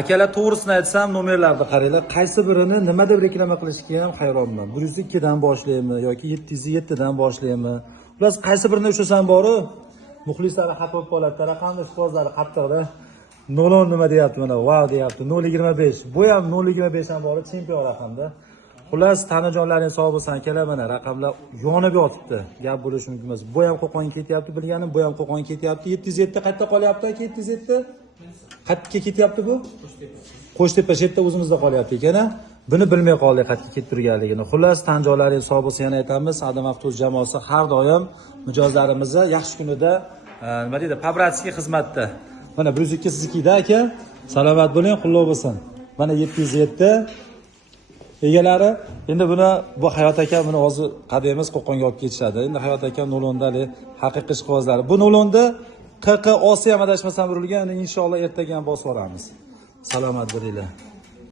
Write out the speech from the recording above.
Akalar, to'g'risini aytsam, nomerlarni qaranglar. Qaysi birini nima deb reklama qilishga ham hayronman. 102 dan boshlaymi yoki 707 dan boshlaymi? Xullas, qaysi birini ushlasam bor-u, muxlislari xafa bo'lib qoladi. Raqamni ustozlari qattiqda 0 nima deyapti, mana wow deyapti. 025. Bu ham 025 ham bor, chempion raqamda. Xullas, tanajonlaring sog' bo'lsin akalar, mana raqamlar yonib yotibdi. Gap bo'lishi mumkin emas. Bu ham qo'qonga ketyapti, bilganim, bu ham qo'qonga ketyapti. 707 qayerda qolyapti aka? 707 qayerga ketyapti bu? Qo'shtepa yerda o'zimizda qolyapti ekan. Buni bilmay qoldik qayerga ketib turganligini. Xullas, tanjonlaring sog' bo'lsin, yana aytamiz, Adam avtobus jamoasi har doim mijozlarimizni yaxshi kunida nima deydi, pabratskiy xizmatda. Mana 102 siznikida aka. Salomat bo'ling, qutlug' bo'lsin. Mana 707 egalari. Endi buni bu Hayot aka buni hozir qadaymiz Qo'qonga olib ketishadi. Endi Hayot aka 0'dali haqiqiy ishqibozlari. Bu 0'da QQ Osiyo ham adashmasam urilgan, inshaalloh ertaga ham bosib boramiz. Salomat bo'linglar.